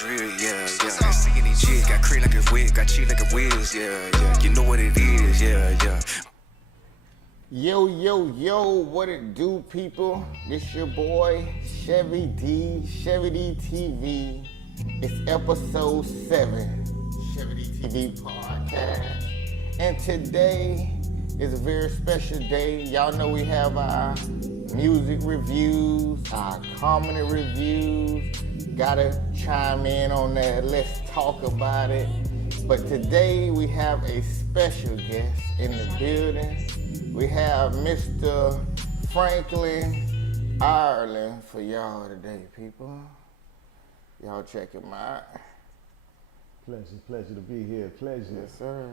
drill, yeah. Seeing these jigs, got cream like a wig, got cheese like a whiz, yeah. You know what it is, yeah. Yo, what it do, people? This your boy, Chevydtv. It's episode 7, Chevydtv podcast. And today is a very special day. Y'all know we have our music reviews, our comedy reviews. Gotta chime in on that. Let's talk about it. But today we have a special guest in the building. We have Mr. Franklin Ireland for y'all today, people. Y'all check him out. Pleasure to be here. Pleasure. Yes, sir.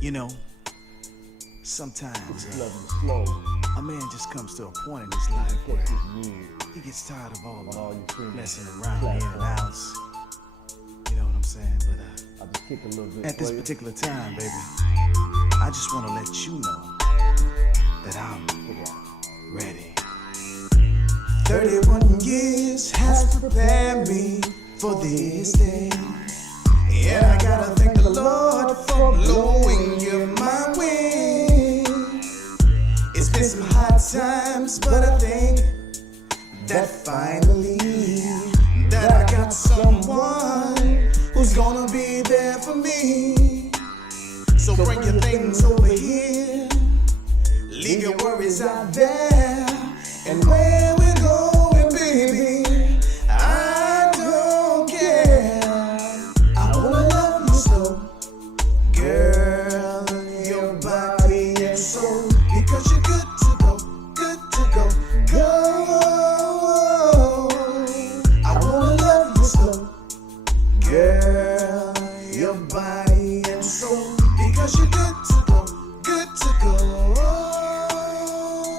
You know, sometimes Love and slow. a man just comes to a point in his life where he gets tired of all you the streaming messing around in and outs. You know what I'm saying? But I just kick a little bit. at this for you. particular time, baby, I just want to let you know that I'm ready. 31 years has prepared me for this day. Yeah, I gotta thank the Lord for blowing you my way. It's been some hard times, but I think that finally that I got someone who's gonna be there for me. So bring your things over here, leave your worries out there, and where we're going, baby, I don't care. I wanna love you slow, girl, your body and soul, because you're good to go, go. I wanna love you slow, girl, your body and soul, because you're good to go, good to go.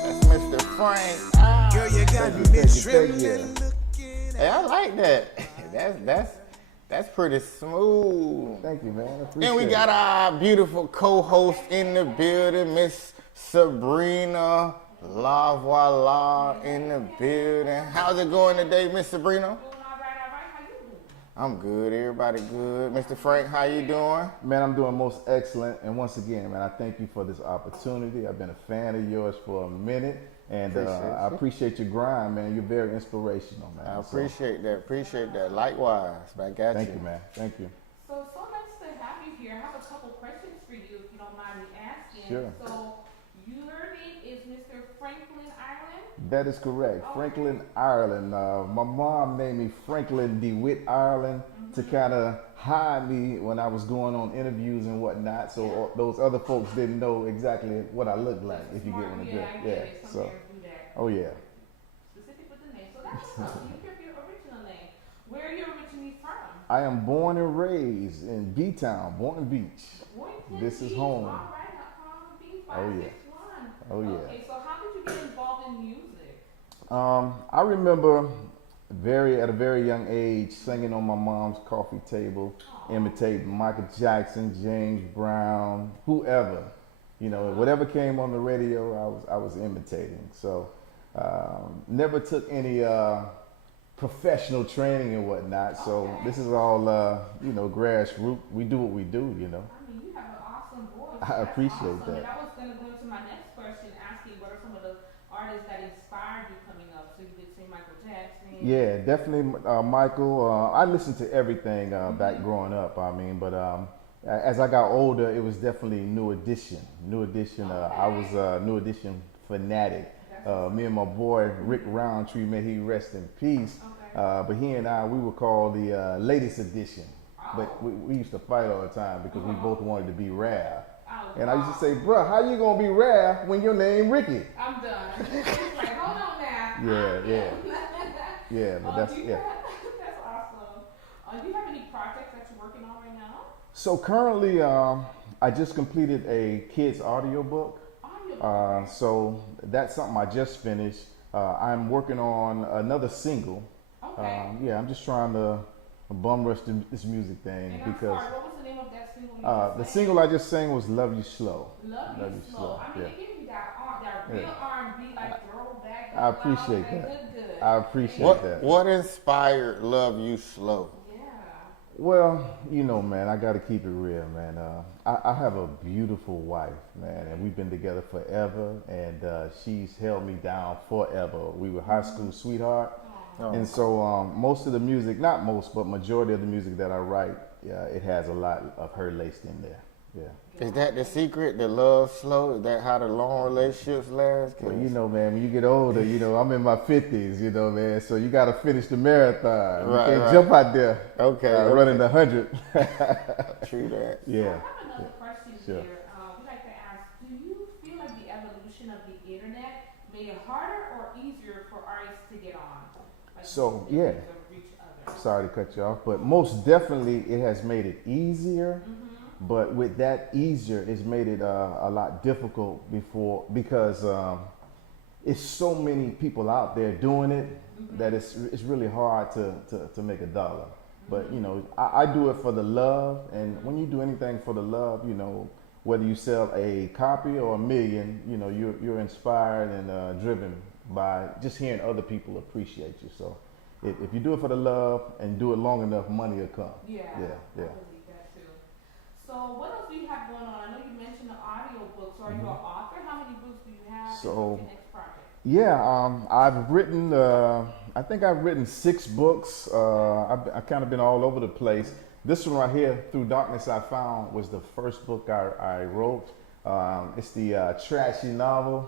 That's Mr. Frank. Girl, you got me trembling. Hey, I like that. That's pretty smooth. Thank you, man. I appreciate And we got our beautiful co-host in the building, Miss Sabrina La Voila in the building. How's it going today, Miss Sabrina? All right. How you doing? I'm good. Everybody good. Mr. Frank, how you doing? Man, I'm doing most excellent. And once again, man, I thank you for this opportunity. I've been a fan of yours for a minute. And I appreciate your grind, man. You're very inspirational, man. I appreciate that. Likewise. I got Thank you. you, man. Thank you. So nice to have you here. I have a couple questions for you, if you don't mind me asking. Sure. So your name is Mr. Franklin Ireland? That is correct. Okay. Franklin Ireland. My mom named me Franklin DeWitt Ireland to kind of hide me when I was going on interviews and whatnot. So those other folks didn't know exactly what I looked like, if you get what I'm Yeah, I get it. Some So, parents do that. oh yeah. Specific with the name. So that's what's up. You kept your original name. Where are you originally from? I am born and raised in B-Town, Boynton Beach. Boynton This is Beach. home. All right, Palm Beach, Oh, yeah. 561. Oh, yeah. Okay, so how did you get involved in music? I remember at a very young age singing on my mom's coffee table, imitating Michael Jackson, James Brown, whoever, whatever came on the radio, I was imitating. So never took any professional training and whatnot. So this is all grassroots. We do what we do. I mean, you have an awesome voice. I That's appreciate awesome. that. And I was going to go into my next question, asking what are some of the artists that inspired you coming up? So you did say Michael Jackson. Yeah, definitely Michael. I listened to everything back growing up. I mean, but as I got older, it was definitely New Edition. I was a New Edition fanatic. Me and my boy Rick Roundtree, may he rest in peace. But he and I, we were called the latest edition. But we used to fight all the time because we both wanted to be rare. And I used to say, bruh, how you gonna be rare when your name Ricky? I'm done. It's like, hold on now. Yeah, but that's That's awesome. Do you have any projects that you're working on right now? So currently, I just completed a kids audio book. So that's something I just finished. I'm working on another single. Okay. I'm just trying to bum rush this music thing And because I'm sorry, what was the name of that single you the just sang? single I just sang was "Love You Slow." Love You Slow. I mean, yeah. they give you that real R&B, like throwback. I appreciate like, that. Good. I appreciate that. What inspired Love You Slow? Yeah. Well, you know, man, I got to keep it real, man. I have a beautiful wife, man, and we've been together forever, and she's held me down forever. We were high school sweetheart, and so most of the music, not most, but majority of the music that I write, it has a lot of her laced in there. Yeah. Is that the secret? The love slow? Is that how the long relationships last? Well, you know, man, when you get older, you know, I'm in my 50s, you know, man, so you got to finish the marathon. Right, you can't jump out there running the 100. True that. Yeah. I have another question Sure. here. We like to ask, do you feel like the evolution of the internet made it harder or easier for artists to get on? Like So, to yeah. reach others? Sorry to cut you off, but most definitely it has made it easier. But with that easier, it's made it a lot difficult because it's so many people out there doing it that it's really hard to make a dollar. But you know, I do it for the love, and when you do anything for the love, you know, whether you sell a copy or a million, you know, you're inspired and driven by just hearing other people appreciate you. So if you do it for the love and do it long enough, money will come. Yeah. Yeah. I believe that too. So what else do you have going on? I know you mentioned the audio books. Are you an author? How many books do you have? So- And what's your next project? Yeah, I've written, I think I've written 6 books. I've kind of been all over the place. This one right here, Through Darkness I Found, was the first book I wrote. It's the trashy novel.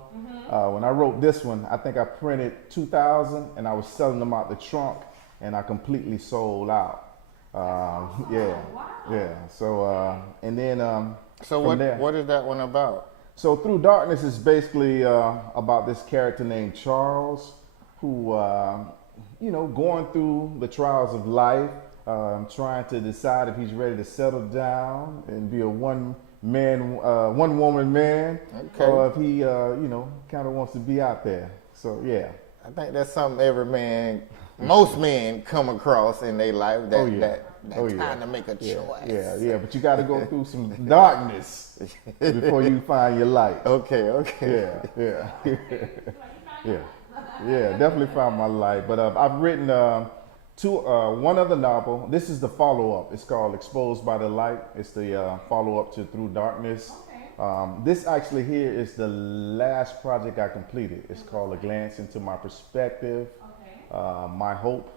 When I wrote this one, I think I printed 2,000 and I was selling them out the trunk and I completely sold out. Yeah, Wow. yeah. So, and then So from there, what is that one about? so Through Darkness is basically about this character named Charles who, you know, going through the trials of life, trying to decide if he's ready to settle down and be a one woman man, Okay. or if he, you know, kind of wants to be out there. So yeah. I think that's something every man, most men come across in their life, that, Oh, yeah. that Oh, yeah. time to make a choice. Yeah, but you got to go through some darkness before you find your light. Okay. Yeah. Yeah, definitely found my light. But I've written one other novel. This is the follow-up. It's called Exposed by the Light. It's the follow-up to Through Darkness. Okay. This actually here is the last project I completed. It's called A Glance Into My Perspective, Okay. My Hope.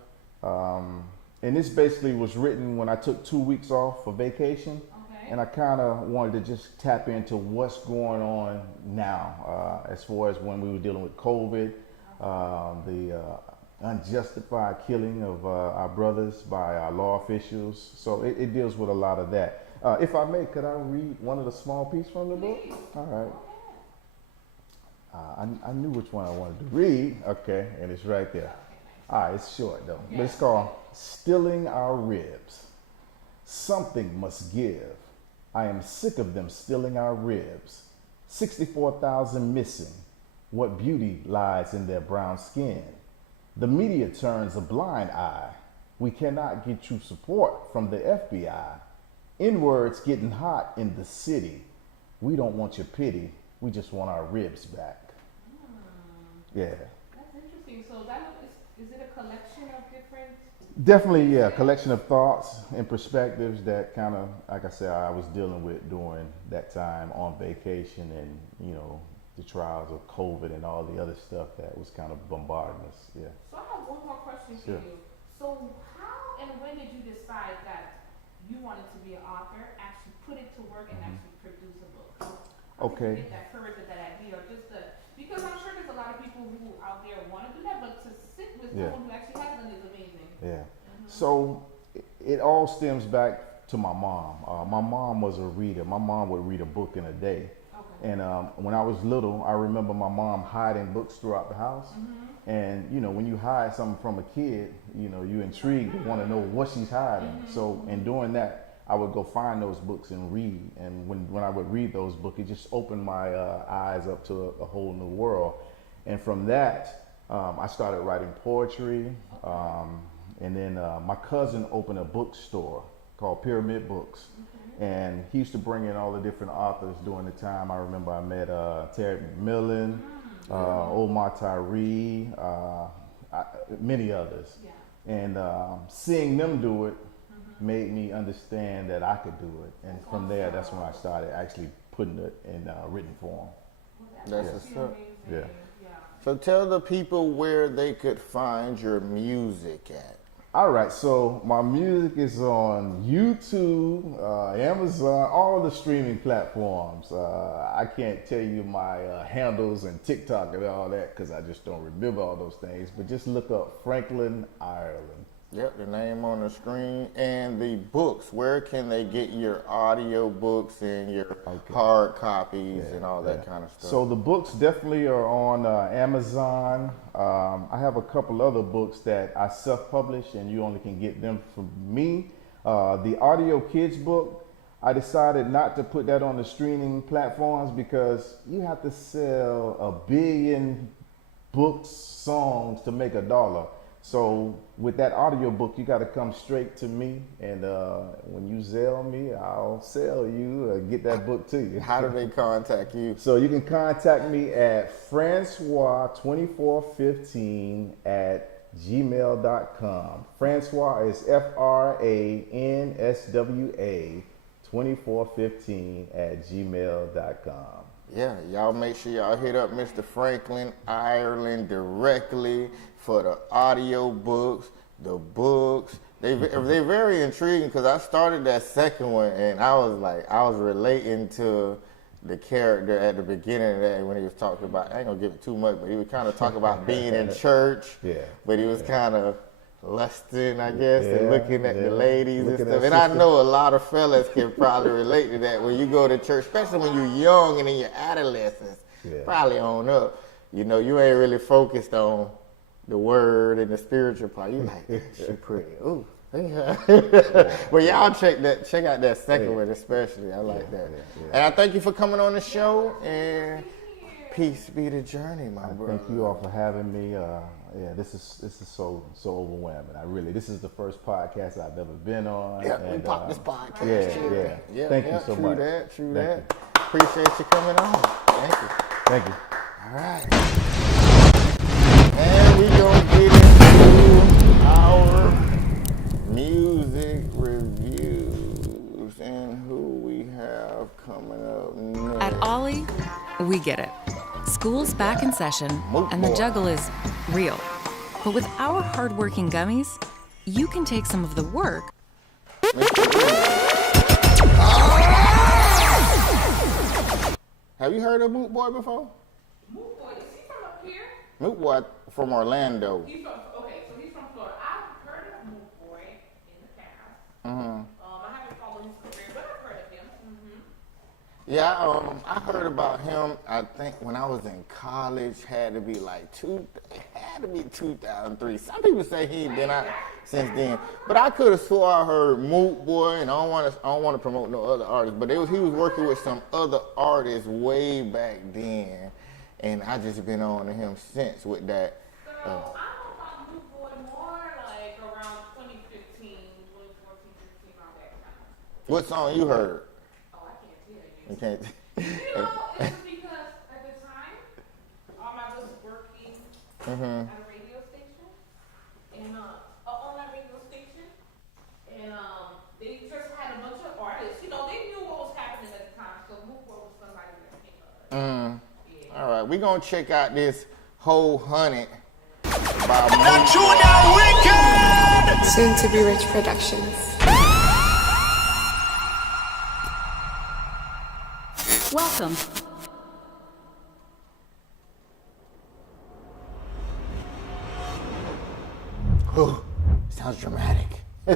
And this basically was written when I took 2 weeks off for vacation. Okay. And I kind of wanted to just tap into what's going on now, as far as when we were dealing with COVID, the unjustified killing of our brothers by our law officials. So it deals with a lot of that. If I may, could I read one of the small pieces from the book? Please. All right. I knew which one I wanted to read. Okay, and it's right there. All right, it's short though. But it's called Stealing Our Ribs. Something must give. I am sick of them stealing our ribs. 64,000 missing. What beauty lies in their brown skin? The media turns a blind eye. We cannot get true support from the FBI. N-words getting hot in the city. We don't want your pity. We just want our ribs back. Yeah. That's interesting. So is it a collection of different? Definitely, yeah, collection of thoughts and perspectives that kind of, like I said, I was dealing with during that time on vacation and, you know, the trials of COVID and all the other stuff that was kind of bombarding us, yeah. So I have one more question for Sure. you. So how and when did you decide that you wanted to be an author, actually put it to work and actually produce a book? How did Okay. you get that courage or that idea, or just because I'm sure there's a lot of people who out there want to do that, but to sit with Yeah. someone who actually has done it is amazing. Yeah. So it all stems back to my mom. My mom was a reader. My mom would read a book in a day. Okay. And when I was little, I remember my mom hiding books throughout the house. And, you know, when you hide something from a kid, you know, you're intrigued, you want to know what she's hiding. So in doing that, I would go find those books and read. And when I would read those books, it just opened my eyes up to a whole new world. And from that, I started writing poetry. And then my cousin opened a bookstore called Pyramid Books. And he used to bring in all the different authors during the time. I remember I met Terry McMillan, Omar Tyree, many others. Yeah. And seeing them do it made me understand that I could do it. And from there, that's when I started actually putting it in written form. That's Yeah. what's up. Yeah. Yeah. So tell the people where they could find your music at. All right, so my music is on YouTube, Amazon, all the streaming platforms. I can't tell you my handles and TikTok and all that because I just don't remember all those things. But just look up Franklin, Ireland. Yep, the name on the screen. And the books, where can they get your audio books and your hard copies and all that kind of stuff? So the books definitely are on Amazon. I have a couple other books that I self-publish and you only can get them from me. The Audio Kids book, I decided not to put that on the streaming platforms because you have to sell 1 billion books, songs to make $1. So with that audio book, you got to come straight to me, and when you Zelle me, I'll sell you, get that book to you. How do they contact you? So you can contact me at Francois2415@gmail.com. Francois is FRANSWA 2415@gmail.com. Yeah, y'all make sure y'all hit up Mr. Franklin Ireland directly for the audio books, the books. They're very intriguing because I started that second one and I was relating to the character at the beginning of that when he was talking about, I ain't gonna give it too much, but he was kind of talking about being in church, but he was kind of lusting, I guess, and looking at the ladies and stuff. And I know a lot of fellas can probably relate to that when you go to church, especially when you're young and in your adolescence, probably on up. You know, you ain't really focused on the word and the spiritual part. You like, she pretty. Ooh. Well, y'all check out that second one especially. I like that. And I thank you for coming on the show, and peace be the journey, my brother. Thank you all for having me. This is so overwhelming. This is the first podcast I've ever been on. Yeah, we popped this podcast. Yeah. Thank you so much. True that. Appreciate you coming on. Thank you. Thank you. All right. And we gonna get into our music reviews and who we have coming up next. At Ollie, we get it. School's back in session, and the juggle is real. But with our hardworking gummies, you can take some of the work. Have you heard of Moot Boy before? Moot Boy, is he from up here? Moot Boy from Orlando. He's from Florida. I've heard of Moot Boy in the past. I haven't followed his career, but I've heard of him. Yeah, I heard about him. I think when I was in college, had to be 2003. Some people say he ain't been out since then, but I could have swore I heard Moot Boy, and I don't want to promote no other artists, but he was working with some other artists way back then, and I just been on to him since with that. So I know about Moot Boy more like around 2015, 2014, 15, all that time. What song you heard? Oh, I can't tell you. You can't. You know, it's because at the time, I was working at a radio station, and on that radio station, and they just had a bunch of artists. You know, they knew what was happening at the time, so Moot Boy was somebody that came up. All right, we're gonna check out this whole Hunted by Soon to be Rich Productions. Welcome. Ooh, sounds dramatic. I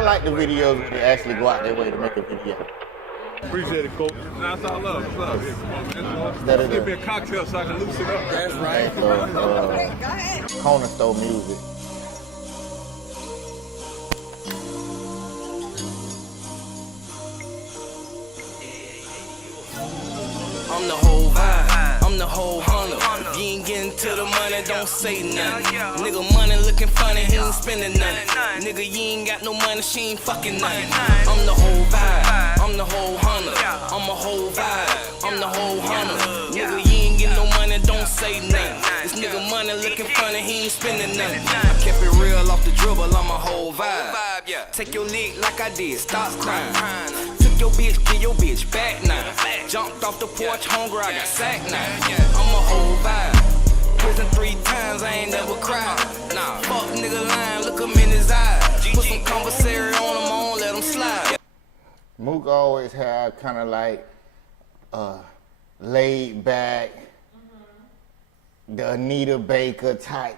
like the videos when they actually go out their way to make a video. Appreciate it, Coach. That's all love. What's up? Yeah, come on, man. Give me a cocktail so I can loosen up. That's right. Cornerstone music. I'm the whole vibe, I'm the whole hunter. If you ain't getting to the money, don't say nothing. Nigga, money looking funny, he ain't spending nothing. Nigga, you ain't got no money, she ain't fucking nothing. I'm the whole vibe, I'm the whole hunter. I'm a whole vibe, I'm the whole hunter. Nigga, you ain't getting no money, don't say money looking funny, he ain't spending nothing. I kept it real off the dribble, I'm a whole vibe. Take your lick like I did, stop crying. Took your bitch, get your bitch back now. Jumped off the porch, hungry, I got sacked now. I'm a whole vibe. Prison 3 times, I ain't never cried. Nah, fuck nigga lying, look him in his eyes. Put some commissary on him, on, let him slide. Mook always had kind of like laid back, the Anita Baker type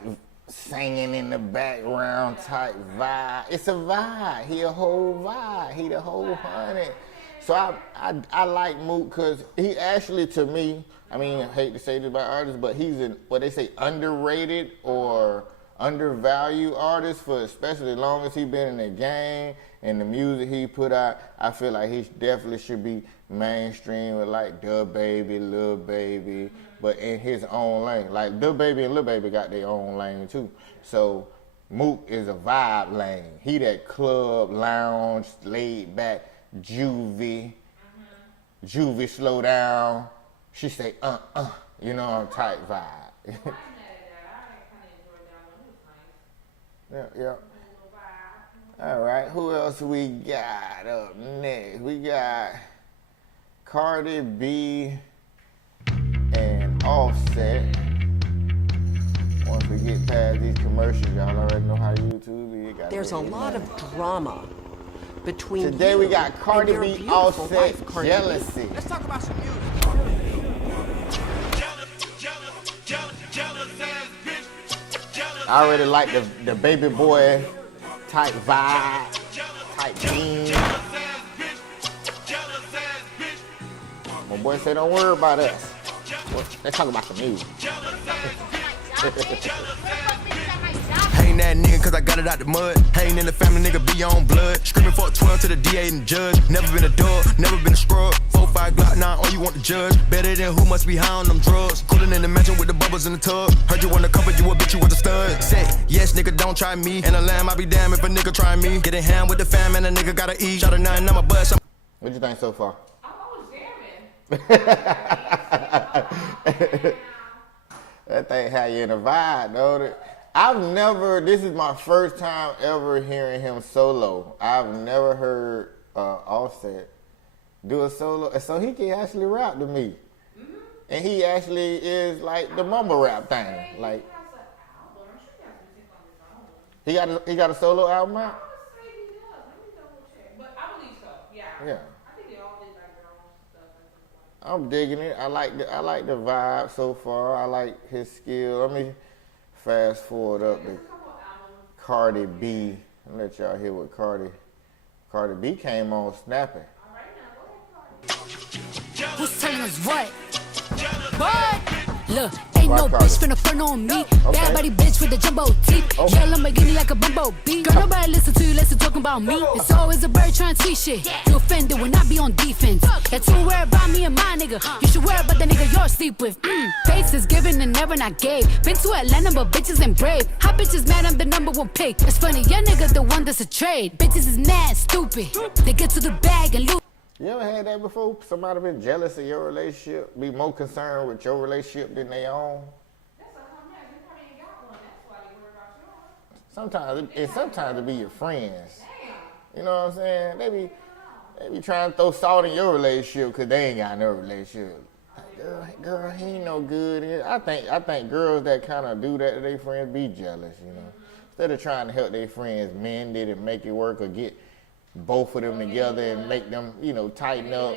singing in the background type vibe. It's a vibe. He a whole vibe. He the whole honey. So I like Mook because he actually, to me, I mean, I hate to say this about artists, but he's an, what they say, underrated or undervalued artist for especially as long as he been in the game and the music he put out. I feel like he definitely should be mainstream with like Da Baby, Lil Baby, but in his own lane. Like Da Baby and Lil Baby got their own lane too. So Mook is a vibe lane. He that club, lounge, laid back, juvie, juvie slow down. She say, you know, type vibe. Yeah. All right, who else we got up next? We got Cardi B and Offset. Once we get past these commercials, y'all already know how YouTube is. There's a lot of drama between Today we got and Cardi your B, beautiful Offset, wife, Cardi B. Jealousy. Let's talk about some music. I already like the baby boy type vibe, type theme. My boy said, don't worry about us. Let's talk about some music. Ain't that nigga cause I got it out the mud. Ain't in the family, nigga be on blood. Screaming for 12 to the DA and the judge. Never been a dog, never been a scrub. 4-5 Glock 9, all you want to judge. Better than who must be high on them drugs. Cooling in the mansion with the bubbles in the tub. Heard you wanna cover, you a bitch, you with a stud. Say, yes nigga, don't try me. And a lamb, I be damn if a nigga try me. Get in hand with the fam and a nigga gotta eat. Shot a 9, I'm a bust. What you think so far? I'm always jamming. That thing had you in a vibe, don't it? This is my first time ever hearing him solo. I've never heard Offset do a solo. And so he can actually rap to me. And he actually is like the mumble rap thing. Like, he got a solo album out? But I believe so, yeah. Yeah. I think they all did like their own stuff. I'm digging it. I like the vibe so far. I like his skill. Let me fast forward up to Cardi B. I'll let y'all hear what Cardi B came on snapping. Who's telling us what? Look, ain't no bitch finna front on me. Bad body bitch with the jumbo teeth. Yeah, Lamborghini like a bumblebee. Girl, nobody listen to you, listen talking about me. It's always a bird trying to tweet shit. You offended when I be on defense. That's too worried about me and my nigga. You should worry about the nigga you're asleep with. Face is given and never not gave. Been to Atlanta, but bitches ain't brave. Hot bitches mad, I'm the #1 pick. It's funny, your nigga the one that's a trade. Bitches is mad, stupid. They get to the bag and loot. You ever had that before? Somebody been jealous of your relationship, be more concerned with your relationship than they own? That's a comment. You probably ain't got one. That's why they worry about yours. Sometimes it be your friends. Damn. You know what I'm saying? They be trying to throw salt in your relationship because they ain't got no relationship. Like, girl, he ain't no good. I think girls that kind of do that to their friends be jealous, you know. Instead of trying to help their friends mend it and make it work or get both of them together and make them, you know, tighten up.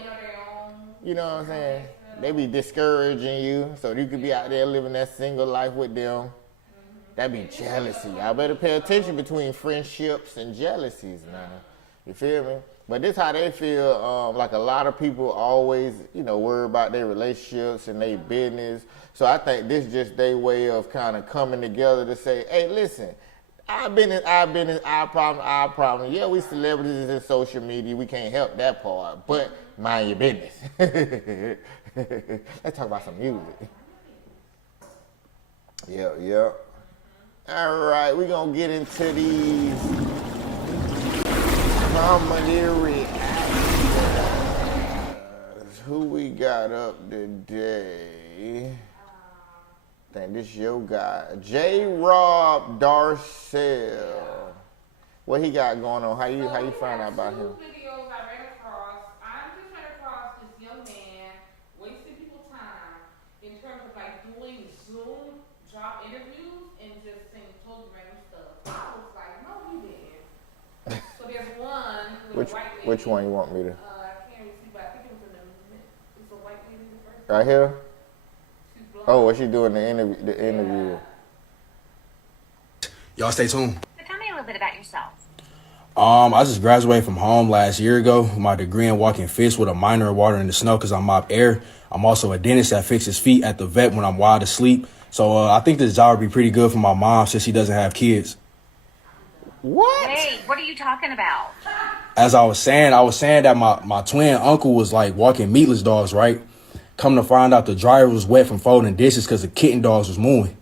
You know what I'm saying? They be discouraging you so you could be out there living that single life with them. That be jealousy. Y'all better pay attention between friendships and jealousies now. You feel me? But this how they feel. Like a lot of people always, you know, worry about their relationships and their business. So I think this just their way of kind of coming together to say, hey, listen, our problem. Yeah, we celebrities in social media. We can't help that part, but mind your business. Let's talk about some music. Yeah. All right, we're going to get into these comedy reactions. Who we got up today? think this your guy, J-Rob Darcel. What he got going on? How you find out about him? Videos I ran across. I just ran across this young man wasting people's time in terms of like doing Zoom job interviews and just saying totally random stuff. I was like, no, he didn't. So there's one with a white lady. Which one you want me to? I can't really see, but I think it was in it's a white lady the first. Right here? Oh, what she doing the interview? Y'all stay tuned. So tell me a little bit about yourself. I just graduated from home last year ago with my degree in walking fish with a minor in water in the snow because I mop air. I'm also a dentist that fixes feet at the vet when I'm wild asleep. So I think this job would be pretty good for my mom since she doesn't have kids. What? Wait, what are you talking about? As I was saying that my twin uncle was like walking meatless dogs, right? Come to find out the dryer was wet from folding dishes because the kitten dogs was mooing.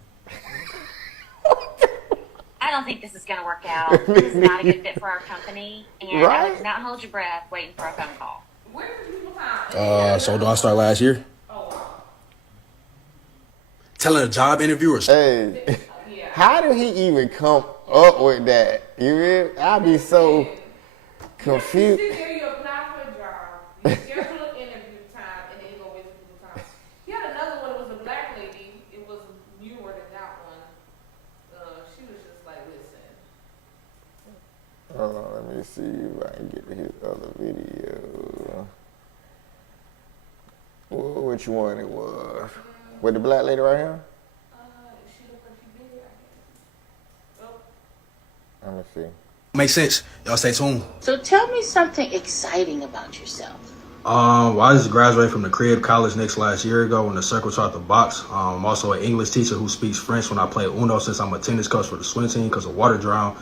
I don't think this is going to work out. This is not a good fit for our company. And I would not hold your breath waiting for a phone call. So do I start last year? Telling a job interviewers. Hey, how did he even come up with that? You mean? I'd be so confused. You apply for a job, you schedule an interview time, and then you go waste people's time. He had another one, it was a black lady. It was newer than that one. She was just like, listen. Hold on, let me see if I can get to his other video. Which one it was? With the black lady right here? She looked like she did it, I guess. Let me see. Makes sense. Y'all stay tuned. So tell me something exciting about yourself. Well, I just graduated from the Crib College Knicks last year ago when the circle taught the box. I'm also an English teacher who speaks French when I play Uno since I'm a tennis coach for the swim team because of water drown.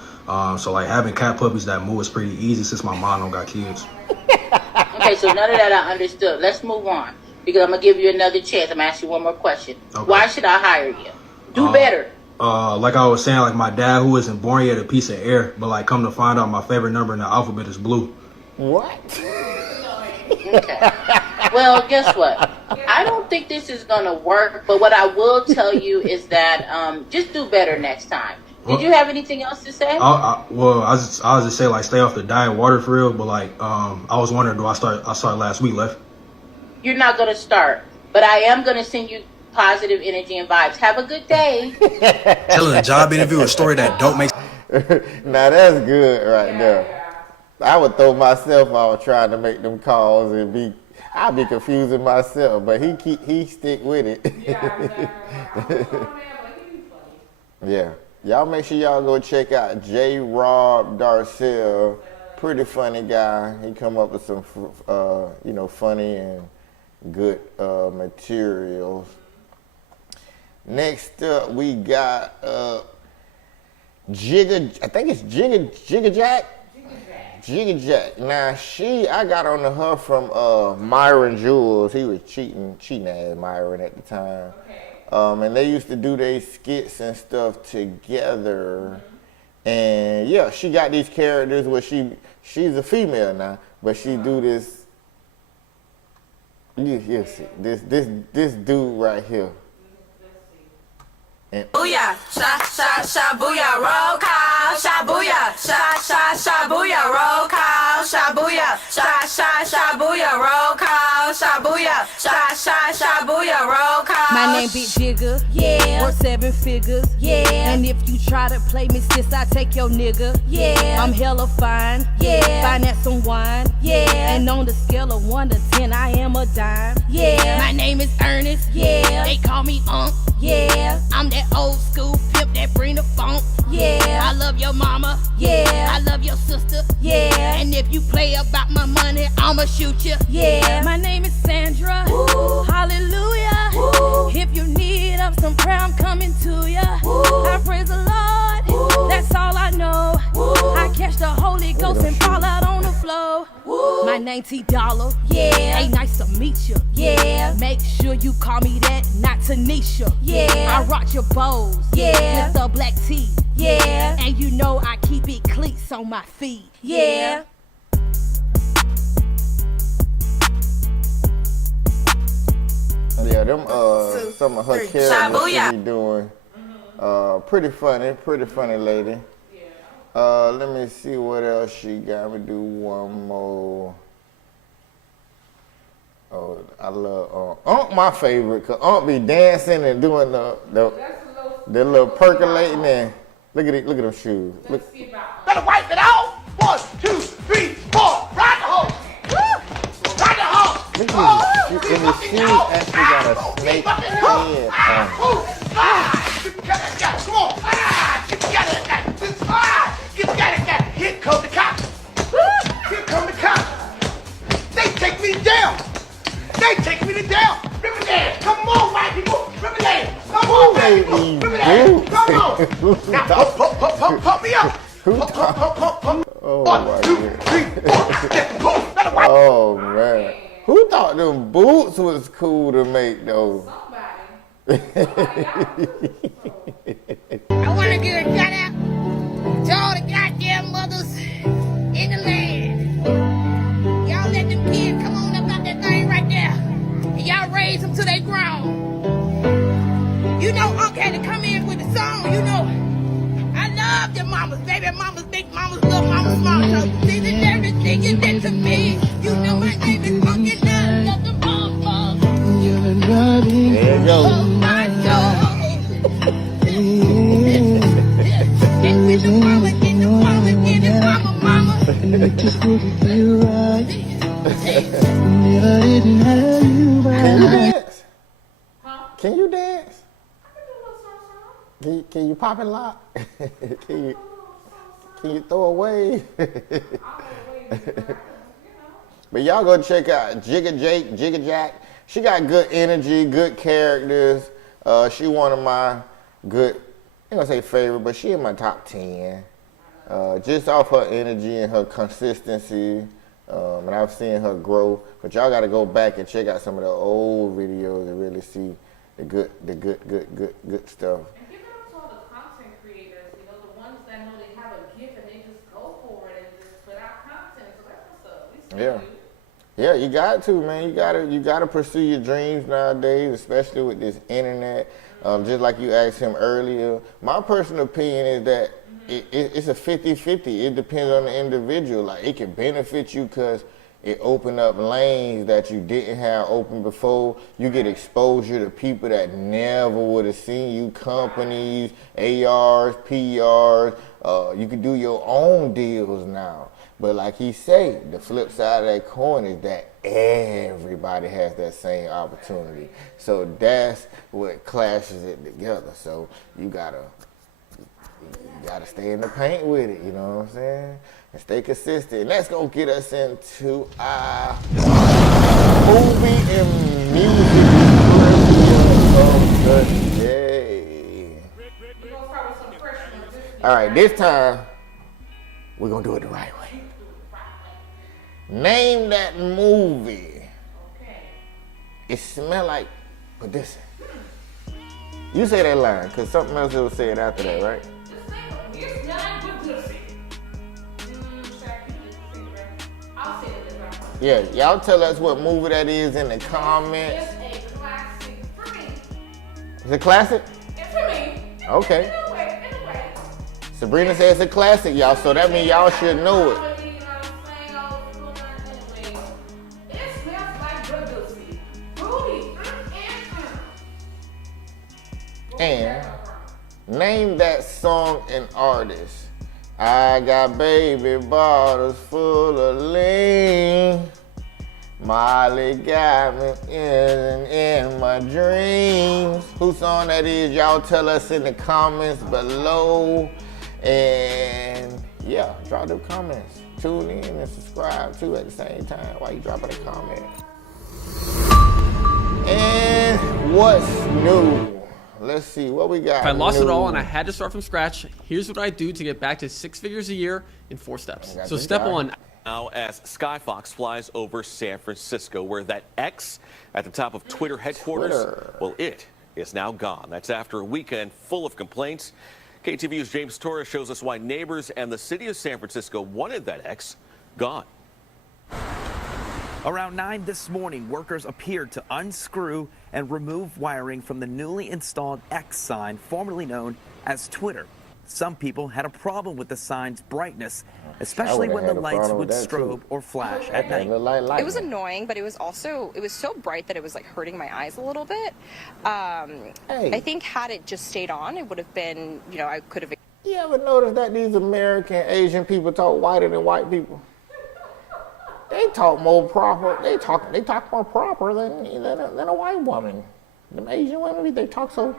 So like having cat puppies that move is pretty easy since my mom don't got kids. Okay, so none of that I understood. Let's move on because I'm going to give you another chance. I'm going to ask you one more question. Okay. Why should I hire you? Do better. Like I was saying, like my dad who isn't born yet a piece of air, but like come to find out my favorite number in the alphabet is blue. What? Okay. Well, guess what? I don't think this is going to work, but what I will tell you is that just do better next time. Did you have anything else to say? I was just say like stay off the diet water for real, but like I was wondering, I started last week, left. You're not going to start, but I am going to send you positive energy and vibes. Have a good day. Telling a job interview a story that don't make Now that's good right there. I would throw myself out trying to make them calls and I'd be confusing myself, but he stick with it. Yeah. Y'all make sure y'all go check out J-Rob Darcel. Pretty funny guy. He come up with some funny and good materials. Next up, we got Jigga Jack. Now I got on to her from Myron Jules. He was cheating at Myron at the time. And they used to do their skits and stuff together. And yeah, she got these characters where she's a female now, but she do this. You see this dude right here. Booyah, sha, booyah, roll call, sha, booyah, sha, booyah, roll call, sha, booyah, sha, booyah, roll call, sha, booyah, sha, booyah, roll call. My name Big Jigga, yeah, worth 7 figures, yeah, and if you try to play me, sis, I take your nigga, yeah, I'm hella fine, yeah, fine as some wine, yeah, and on the scale of 1 to 10, I am a dime, yeah, my name is Ernest, yeah, they call me yeah, I'm that old school pimp that bring the funk. Yeah, I love your mama. Yeah, I love your sister. Yeah, and if you play about my money, I'ma shoot you. Yeah, my name is Sandra. Woo. Hallelujah. Woo. If you need of some prayer, I'm coming to ya. I praise the Lord. Woo. That's all I know. Woo. I catch the Holy Ghost and fall out on the floor. Woo. My name T-Dollar. Yeah, hey, nice to meet you. Yeah, make sure you call me that, not Tanisha. Yeah, I rock your bows. Yeah, with the black tee. Yeah, and you know I keep it cleats on my feet. Yeah. Yeah, Yeah, them some of her characters she be doing. Pretty funny lady. Let me see what else she got. Me do one more. Oh, I love Unc, my favorite, cause Unc be dancing and doing the little percolating and look at them shoes. Look. Better wipe it out. 1, 2, 3, 4. Ride the hose. Ride the hose. Look at these shoes actually got a snake head on. Come on. Get together. Get together. Here come the cops. Here come the cops. They take me down. They take me to jail. Riverdale. Come on, white people. Riverdale. Come on, white people. Riverdale. Come on. Now, pump me up. Oh, 1, 2, 3, 4. Oh, man. Who thought them boots was cool to make, though? I want to give a shout out to all the goddamn mothers in the land. Y'all let them kids come on up out that thing right there. And y'all raise them till they grown. You know Unc had to come in with a song, you know. I love your mamas, baby mamas, big mamas, little mamas, small mamas. This is everything you did to me. You know my name is Unc and I love the mama. You're driving there you go. My soul. Get with the mama, get the mama, get the mama. It just wouldn't feel right. Can you dance? Can you pop and lock? Can you throw away? But y'all go check out Jigga Jack. She got good energy, good characters. She one of my good, I'm gonna say favorite, but she in my top 10. Just off her energy and her consistency. And I've seen her grow. But y'all gotta go back and check out some of the old videos and really see the good stuff. And give it up to all the content creators, you know, the ones that know they have a gift and they just go for it and just put out content. So that's what's up. We see you. Yeah, you got to, man. You gotta pursue your dreams nowadays, especially with this internet. Just like you asked him earlier, my personal opinion is that it's a 50-50. It depends on the individual. Like, it can benefit you because it opened up lanes that you didn't have open before. You get exposure to people that never would have seen you, companies, ARs, PRs. You can do your own deals now. But like he said, the flip side of that coin is that everybody has that same opportunity. So that's what clashes it together. So you gotta stay in the paint with it, you know what I'm saying? And stay consistent. And that's gonna get us into our movie and music review of the day. All right, this time we're gonna do it the right way. Name that movie. It smell like Padissa. You say that line, because something else will say it after that, right? It's not good. I'll say it. Yeah, y'all tell us what movie that is in the comments. It's a classic for me. It's a classic? It's for me. Okay. In a way. Sabrina says it's a classic, y'all, so that means y'all should know it. And name that song and artist. I got baby bottles full of lean. Molly got me in my dreams. Whose song that is, y'all tell us in the comments below. And yeah, drop them comments. Tune in and subscribe too at the same time while you dropping a comment. And what's new? Let's see what we got. If I lost it all and I had to start from scratch, here's what I do to get back to 6 figures a year in 4 steps. So step 1. Now, as Skyfox flies over San Francisco, where that X at the top of Twitter headquarters, well, it is now gone. That's after a weekend full of complaints. KTVU's James Torres shows us why neighbors and the city of San Francisco wanted that X gone. Around 9 this morning, workers appeared to unscrew and remove wiring from the newly installed X sign, formerly known as Twitter. Some people had a problem with the sign's brightness, especially when the lights would strobe or flash at night. It was annoying, but it was so bright that it was like hurting my eyes a little bit. I think had it just stayed on, it would have been, I could have. You ever notice that these American Asian people talk whiter than white people? They talk more proper. They talk more proper than a white woman. Them Asian women, they talk so,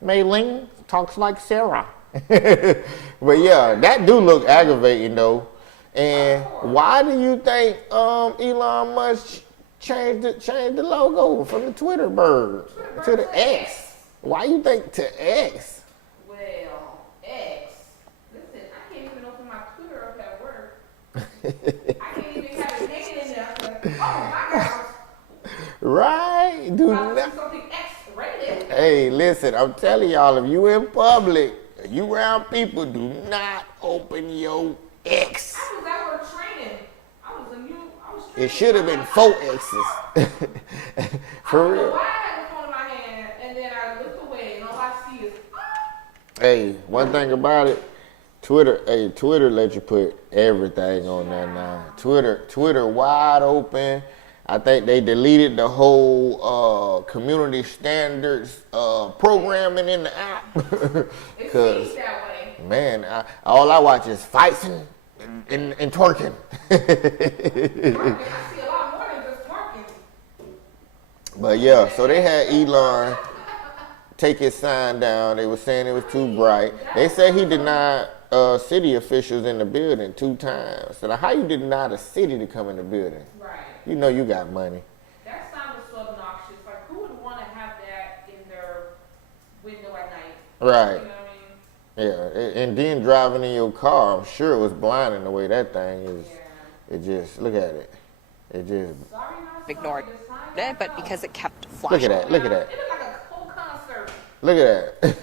Mei Ling talks like Sarah. But yeah, that do look aggravating though. And why do you think Elon Musk changed the logo from the Twitter bird to the X? Why you think to X? Well, X. Listen, I can't even open my Twitter up at work. I can't even have it naked in there. Like, oh my God. Right? Do not. Something X-rated. Hey, listen, I'm telling y'all, if you in public, you around people, do not open your X. I was at work training. I was training. It should have been 4 X's. For real. Why I had the phone in my hand and then I looked away and all I see is. Hey, one thing about it, Twitter let you put everything on there now. Twitter wide open. I think they deleted the whole community standards programming in the app. Because, man, all I watch is fights and twerking. I see a lot more than just twerking. But yeah, so they had Elon take his sign down. They were saying it was too bright. They said he denied city officials in the building 2 times. So how you deny the city to come in the building? Right. You know you got money. That sound was so obnoxious. Like, who would want to have that in their window at night? Right. You know what I mean? Yeah, and then driving in your car, I'm sure it was blinding the way that thing is. Yeah. It just, look at it. It just. Ignored it, but because it kept flashing. Look at that, look at that. It looked like a whole concert. Look at that.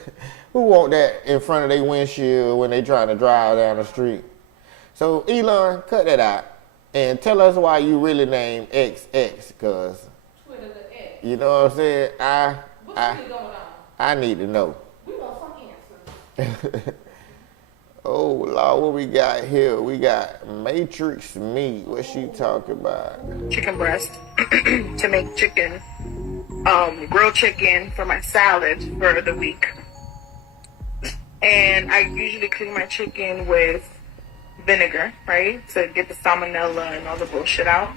Who want that in front of their windshield when they trying to drive down the street? So, Elon, cut that out. And tell us why you really named XX, because, Twitter the X. You know what I'm saying? What's really going on? I need to know. We want some answers. Oh, Lord, what we got here? We got Matrix Meat. What she talking about? Chicken breast to make chicken, grilled chicken for my salad for the week. And I usually clean my chicken with vinegar, right? To get the salmonella and all the bullshit out.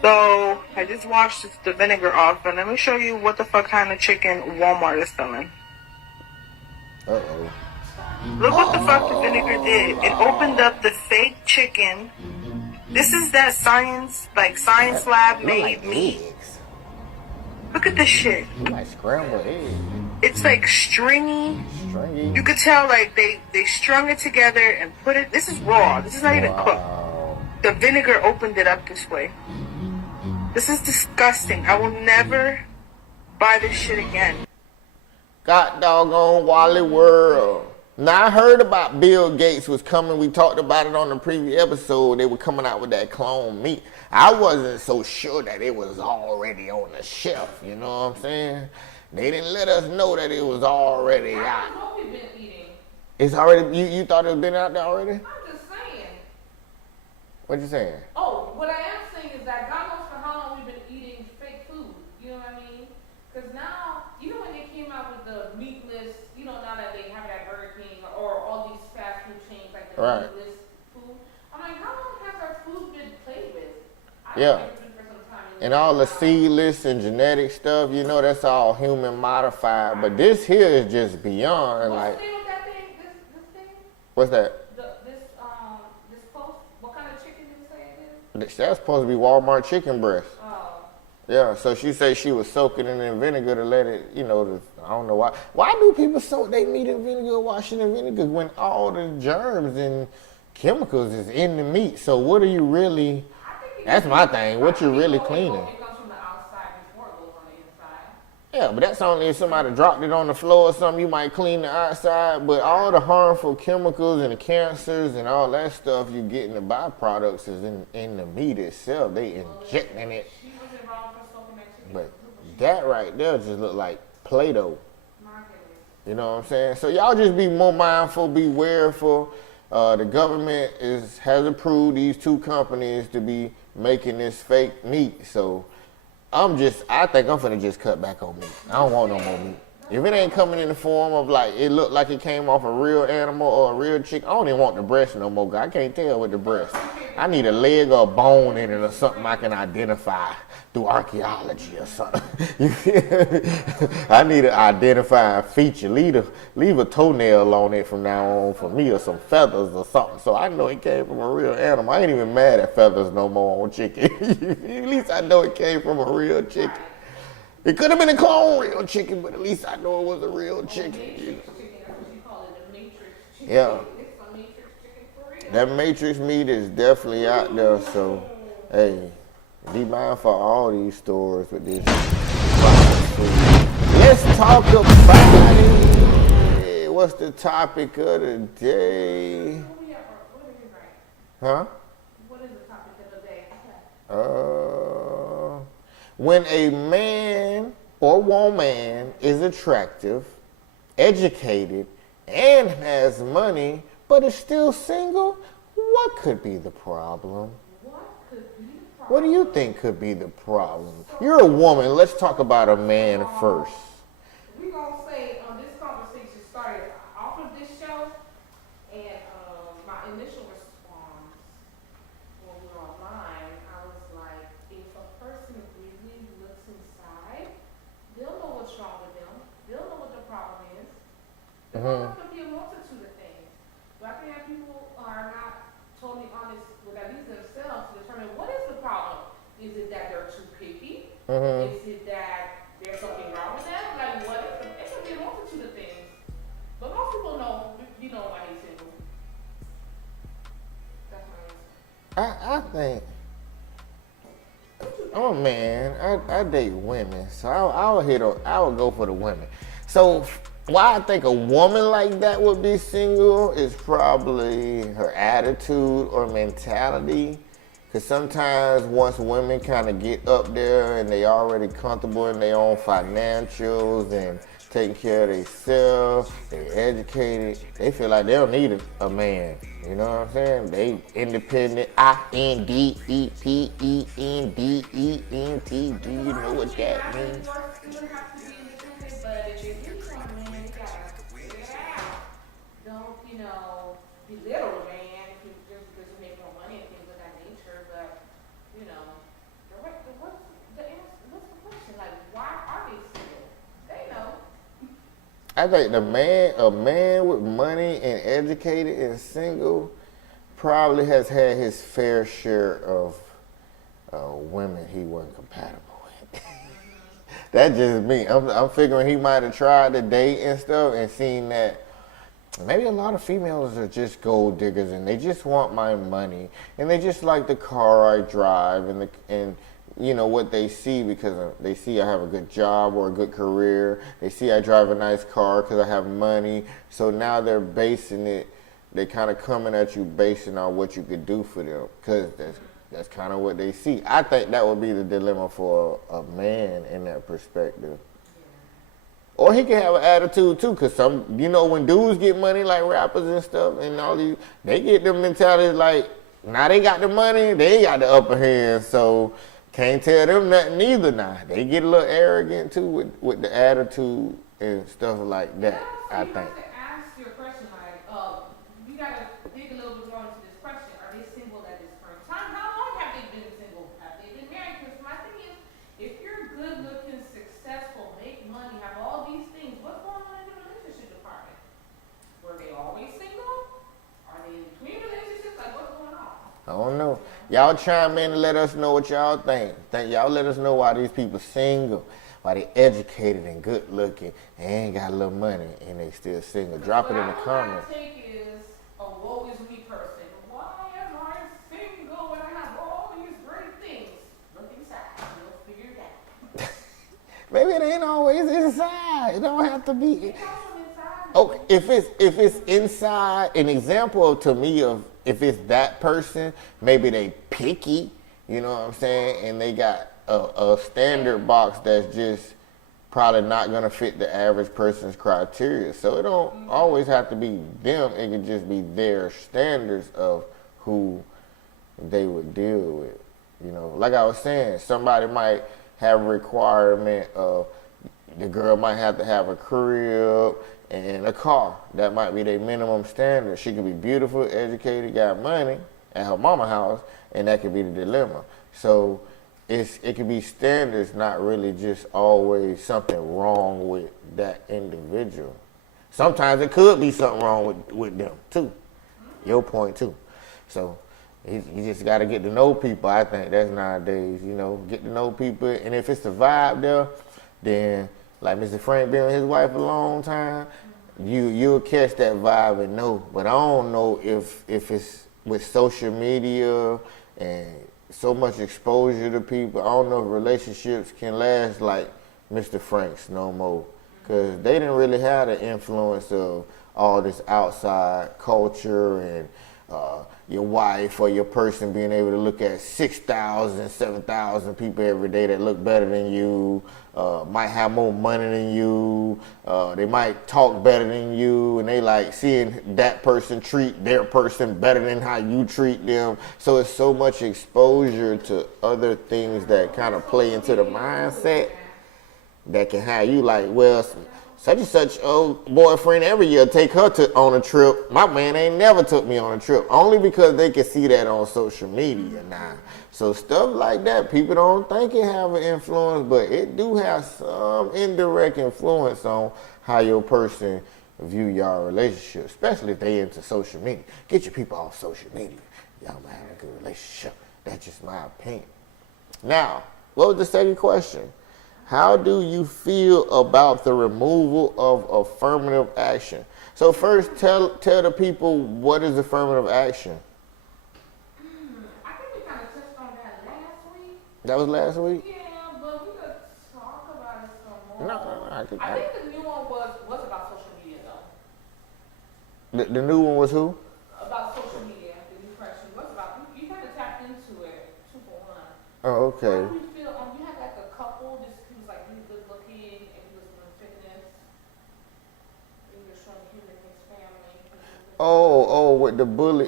So I just washed the vinegar off, and let me show you what the fuck kind of chicken Walmart is selling. Uh-oh. Look what the fuck the vinegar did. It opened up the fake chicken. This is that science lab made meat. Look at this shit. Like scrambled eggs. It's like stringy. You could tell like they strung it together and put it. This is raw. This is not even cooked. The vinegar opened it up this way. This is disgusting. I will never buy this shit again. God doggone Wally World. Now I heard about Bill Gates was coming. We talked about it on the previous episode. They were coming out with that clone meat. I wasn't so sure that it was already on the shelf. You know what I'm saying? They didn't let us know that it was already out. I know we've been eating. It's already, you thought it had been out there already? I'm just saying. What you saying? Oh, what I am saying is that God knows for how long we've been eating fake food. You know what I mean? Because now, you know when they came out with the meatless, you know now that they have that Burger King or all these fast food chains like the meatless food. I'm like, how long has our food been played with? Yeah. And all the seedless and genetic stuff, you know, that's all human modified. But this here is just beyond. What's the name of that thing? This thing? What's that? This post? What kind of chicken did you say it is? That's supposed to be Walmart chicken breast. Oh. Yeah, so she said she was soaking it in vinegar to let it, you know, I don't know why. Why do people soak their meat in vinegar, wash it in vinegar when all the germs and chemicals is in the meat? So what are you really... That's my thing. What you really cleaning? It comes from the outside before it goes on the inside. Yeah, but that's only if somebody dropped it on the floor or something. You might clean the outside, but all the harmful chemicals and the cancers and all that stuff you get in the byproducts is in the meat itself. They injecting it. But that right there just look like Play-Doh. You know what I'm saying? So y'all just be more mindful, be wareful. The government has approved these 2 companies to be making this fake meat. So I think I'm finna just cut back on meat. I don't want no more meat. If it ain't coming in the form of like, it looked like it came off a real animal or a real chicken, I don't even want the breast no more. I can't tell with the breast. I need a leg or a bone in it or something I can identify through archaeology or something. I need an identifying feature. Leave a toenail on it from now on for me or some feathers or something so I know it came from a real animal. I ain't even mad at feathers no more on chicken. At least I know it came from a real chicken. It could have been a clone real chicken, but at least I know it was a real chicken. You know? Yeah. That matrix meat is definitely out there, so hey, be mindful of all these stores with this. Let's talk about it. What's the topic of the day? Huh? What is the topic of the day? When a man or woman is attractive, educated, and has money, but is still single, what could be the problem? What do you think could be the problem? You're a woman. Let's talk about a man first. We're going to say this conversation started off of this show, and my initial response when we were online, I was like, if a person really looks inside, they'll know what's wrong with them. They'll know what the problem is. There could be a multitude of things. But I think that people are not totally honest with at least themselves to determine what is the problem. Is it that they're too picky? Is it that there's something wrong with them? Like, what is it? It could be a multitude of things. But most people know, you know why he's single. That's my answer. I think, I'm a man. I date women, so I would go for the women. So why I think a woman like that would be single is probably her attitude or mentality. Because sometimes once women kind of get up there and they already comfortable in their own financials and taking care of themselves, they're educated, they feel like they don't need a man. You know what I'm saying? They independent, INDEPENDENT. Do you know what that means? Don't, belittle a man just because you make more money and things of that nature, but, what's the question? Like, why are they single? They know. I think a man with money and educated and single probably has had his fair share of women he wasn't compatible with. That's just me. I'm figuring he might have tried to date and stuff and seen that maybe a lot of females are just gold diggers and they just want my money and they just like the car I drive and what they see because they see I have a good job or a good career. They see I drive a nice car because I have money. So now they're basing it. They kind of coming at you basing on what you could do for them because that's kind of what they see. I think that would be the dilemma for a man in that perspective. Or he can have an attitude too, because when dudes get money like rappers and stuff and all these, they get them mentality like, now they got the money, they got the upper hand, so can't tell them nothing either now. They get a little arrogant too with the attitude and stuff like that, I think. To ask your question, like, you gotta dig a little bit more into this question. Are they single at this current time? How long have they been single? Have they been married? Because my thing is, if you're good looking, successful, make money, have all these things, what's going on in the relationship department? Were they always single? Are they in between relationships? Like, what's going on? I don't know. Y'all chime in and let us know what y'all think. Y'all let us know why these people single, why they educated and good looking and ain't got a little money and they still single. Drop it in the comments. What I take is a woe is me person. Why am I single when I have all these great things? Look inside. You'll figure it out. Maybe it ain't always inside. It don't have to be. Okay, if it's inside, an example to me of if it's that person, maybe they picky, you know what I'm saying, and they got a standard box that's just probably not gonna fit the average person's criteria. So it don't always have to be them. It can just be their standards of who they would deal with. You know, like I was saying, somebody might have a requirement of the girl might have to have a crib and a car. That might be their minimum standard. She could be beautiful, educated, got money at her mama house, and that could be the dilemma. So it could be standards, not really just always something wrong with that individual. Sometimes it could be something wrong with them too. Your point too. So you just got to get to know people. I think that's nowadays, you know, get to know people. And if it's a vibe there, then like Mr. Frank been with his wife a long time, you'll catch that vibe and know. But I don't know if it's with social media and so much exposure to people. I don't know if relationships can last like Mr. Frank's no more. Because they didn't really have the influence of all this outside culture and your wife or your person being able to look at 6,000, 7,000 people every day that look better than you, might have more money than you, they might talk better than you, and they like seeing that person treat their person better than how you treat them. So it's so much exposure to other things that kind of play into the mindset that can have you like, well, such and such old boyfriend every year take her on a trip. My man ain't never took me on a trip. Only because they can see that on social media now. So stuff like that, people don't think it have an influence, but it do have some indirect influence on how your person view your relationship, especially if they into social media. Get your people off social media. Y'all might have a good relationship. That's just my opinion. Now, what was the second question? How do you feel about the removal of affirmative action? So first, tell the people, what is affirmative action? I think we kind of touched on that last week. That was last week? Yeah, but we could talk about it some more. No. I think the new one was about social media, though. The new one was who? About social media. The new question was about, you kind of tapped into it, 2 for 1. Oh, okay. How do you feel? You had like a couple, he was like really good looking, and he was doing fitness. He was showing him and his family.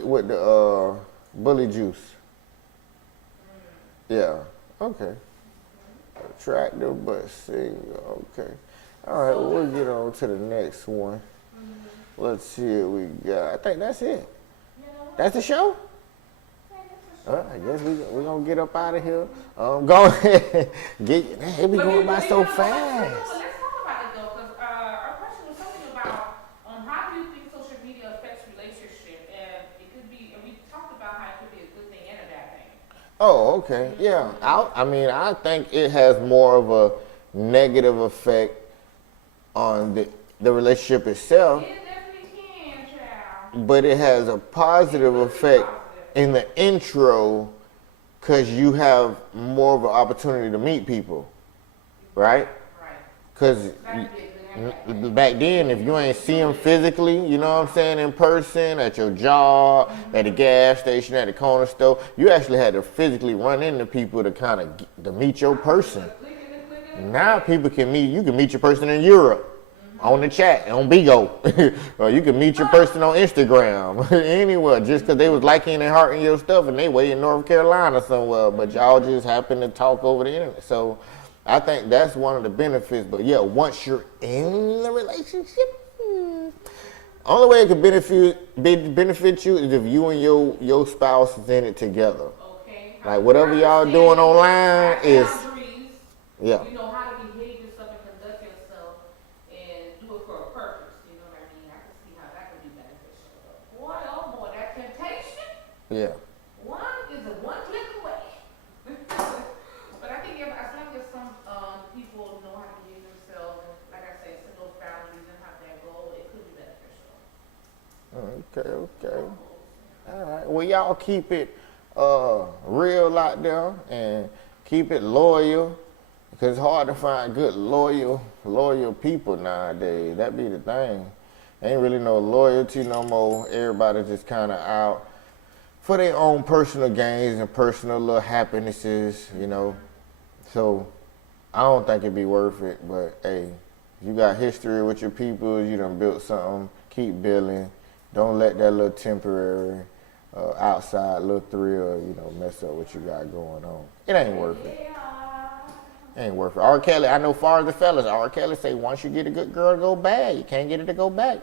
With the bully juice. Yeah. Okay. Attractive but single. Okay. All right. Well, we'll get on to the next one. Let's see what we got. I think that's it. That's the show? I guess we're going to get up out of here. Go ahead. It be going by so fast. Let's talk about it, though, because our question was something about how do you think social media affects relationship? And it could be, and we talked about how it could be a good thing and a bad thing. Oh, okay. Yeah. I think it has more of a negative effect on the relationship itself. It definitely can, child. But it has a positive effect in the intro because you have more of an opportunity to meet people, right? Because back then, if you ain't see them physically, you know what I'm saying, in person, at your job, at the gas station, at the corner store, you actually had to physically run into people to kind of to meet your person. Now people can meet, you can meet your person in Europe. On the chat, on Bigo. Or you can meet your person on Instagram, anywhere, just because they was liking and hearting your stuff and they way in North Carolina somewhere, but y'all just happen to talk over the internet. So I think that's one of the benefits. But yeah, once you're in the relationship, only way it could benefit you is if you and your spouse is in it together. Okay. Like whatever y'all doing online is, yeah. You know how to behave yourself and conduct yourself and do it for a purpose. You know what I mean? I can see how that could be beneficial. Boy, oh boy, that temptation. Yeah. One is a one click away. But I think as long as some people know how to behave themselves and, like I say, set those boundaries and have that goal, it could be beneficial. Okay. All right. Well, y'all keep it real out there and keep it loyal Because it's hard to find good, loyal people nowadays. That be the thing. Ain't really no loyalty no more. Everybody just kind of out for their own personal gains and personal little happinesses, you know. So I don't think it'd be worth it. But hey, you got history with your people. You done built something. Keep building. Don't let that little temporary outside little thrill, you know, mess up what you got going on. It ain't worth it. Ain't worth it. R. Kelly, I know far as the fellas, R. Kelly say once you get a good girl to go bad, you can't get it to go back.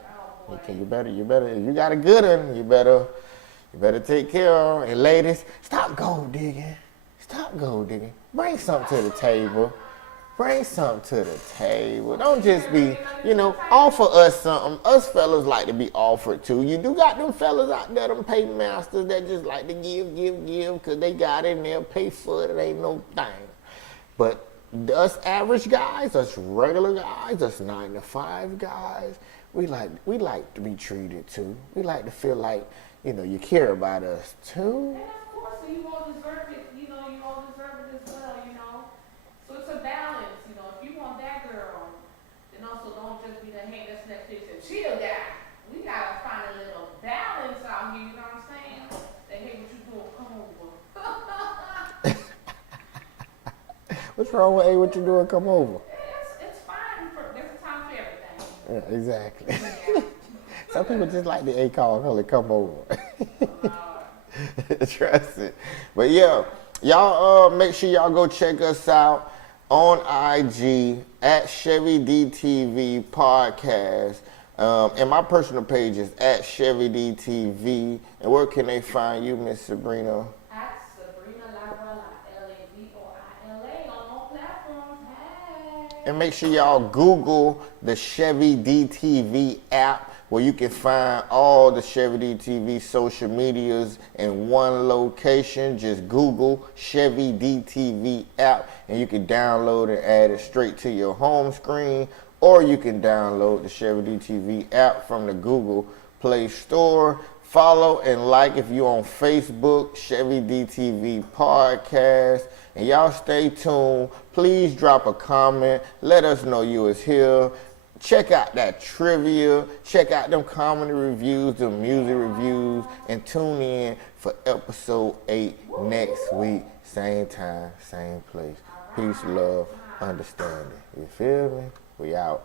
You better, if you got a good one, you better take care of her. And ladies, stop gold digging. Stop gold digging. Bring something to the table. Bring something to the table. Don't just be, you know, offer us something. Us fellas like to be offered to. You do got them fellas out there, them pay masters that just like to give, because they got it and they'll pay for it. It ain't no thing. But us average guys, us regular guys, us 9-to-5 guys, we like to be treated too. We like to feel like, you know, you care about us too. And of course, you all deserve it. You know, you all deserve it as well. You know, so it's a balance. You know, if you want that girl, then also don't just be the hey, that's next to you, say chill guy. We gotta find a little balance out here. You know what I'm saying? That hey, what you doing? Come over. What's wrong with, hey, what you doing? Come over. It's fine. There's a time for everything. Yeah, exactly. Yeah. Some people just like the hey, call it come over. Trust it. But yeah, y'all make sure y'all go check us out on IG at Chevydtv podcast. And my personal page is at Chevydtv. And where can they find you, Miss Sabrina? And make sure y'all Google the Chevydtv app where you can find all the Chevydtv social medias in one location. Just Google Chevydtv app and you can download and add it straight to your home screen, or you can download the Chevydtv app from the Google Play Store. Follow and like if you're on Facebook, Chevydtv podcast. And y'all stay tuned. Please drop a comment. Let us know you was here. Check out that trivia. Check out them comedy reviews, them music reviews. And tune in for episode 8 next week. Same time, same place. Peace, love, understanding. You feel me? We out.